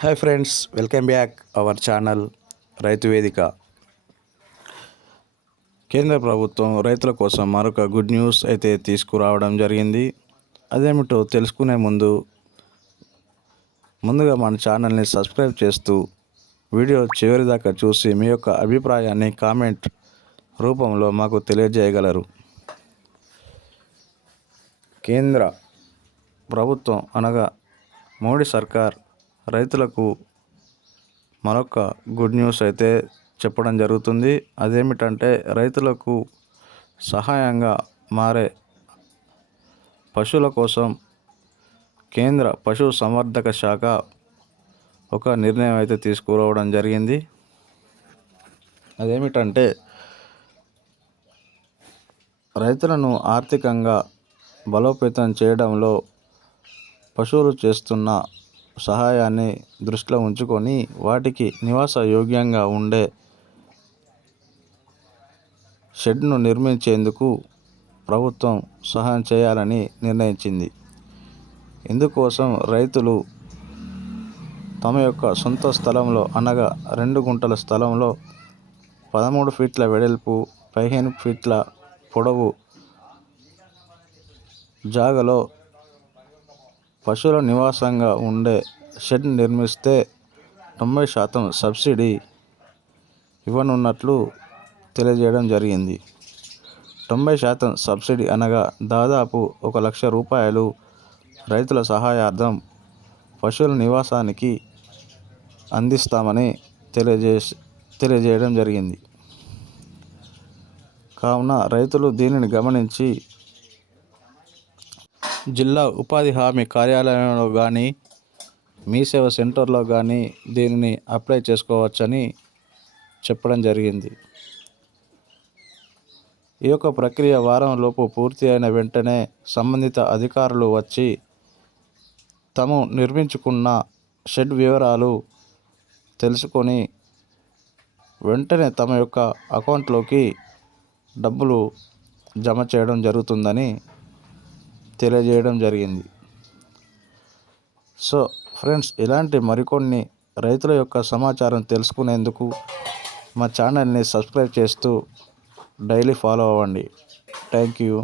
Hi friends welcome back our channel Raithu Vedika. కేంద్ర ప్రభుత్వం రైతుల కోసం మరొక గుడ్ న్యూస్ అయితే తీసుకురావడం జరిగింది. అదేమిటో తెలుసుకునే ముందు ముందుగా మన ఛానల్ని సబ్స్క్రైబ్ చేస్తూ వీడియో చివరి దాకా చూసి మీ యొక్క అభిప్రాయాన్ని కామెంట్ రూపంలో మాకు తెలియజేయగలరు. కేంద్ర ప్రభుత్వం అనగా మోడీ సర్కార్ రైతులకు మరొక గుడ్ న్యూస్ అయితే చెప్పడం జరుగుతుంది. అదేమిటంటే రైతులకు సహాయంగా మారే పశువుల కోసం కేంద్ర పశు సంవర్ధక శాఖ ఒక నిర్ణయం అయితే తీసుకురావడం జరిగింది. అదేమిటంటే రైతులను ఆర్థికంగా బలోపేతం చేయడంలో పశువులు చేస్తున్న సహాయాన్ని దృష్టిలో ఉంచుకొని వాటికి నివాస యోగ్యంగా ఉండే షెడ్ను నిర్మించేందుకు ప్రభుత్వం సహాయం చేయాలని నిర్ణయించింది. ఇందుకోసం రైతులు తమ యొక్క సొంత స్థలంలో అనగా రెండు గుంటల స్థలంలో పదమూడు ఫీట్ల వెడల్పు పదిహేను ఫీట్ల పొడవు జాగలో పశువుల నివాసంగా ఉండే షెడ్ నిర్మిస్తే తొంభై శాతం సబ్సిడీ ఇవ్వనున్నట్లు తెలియజేయడం జరిగింది. తొంభై శాతం సబ్సిడీ అనగా దాదాపు ఒక లక్ష రూపాయలు రైతుల సహాయార్థం పశువుల నివాసానికి అందిస్తామని తెలియజే తెలియజేయడం జరిగింది. కావున రైతులు దీనిని గమనించి జిల్లా ఉపాధి హామీ కార్యాలయంలో కానీ మీ సేవ సెంటర్లో కానీ దీనిని అప్లై చేసుకోవచ్చని చెప్పడం జరిగింది. ఈ యొక్క ప్రక్రియ వారం లోపు పూర్తి అయిన వెంటనే సంబంధిత అధికారులు వచ్చి తాము నిర్మించుకున్న షెడ్ వివరాలు తెలుసుకొని వెంటనే తమ యొక్క అకౌంట్లోకి డబ్బులు జమ చేయడం జరుగుతుందని తెలియజేయడం జరిగింది. సో ఫ్రెండ్స్ ఇలాంటి మరికొన్ని రైతుల యొక్క సమాచారం తెలుసుకునేందుకు మా ఛానల్ని సబ్స్క్రైబ్ చేస్తూ డైలీ ఫాలో అవ్వండి. Thank you.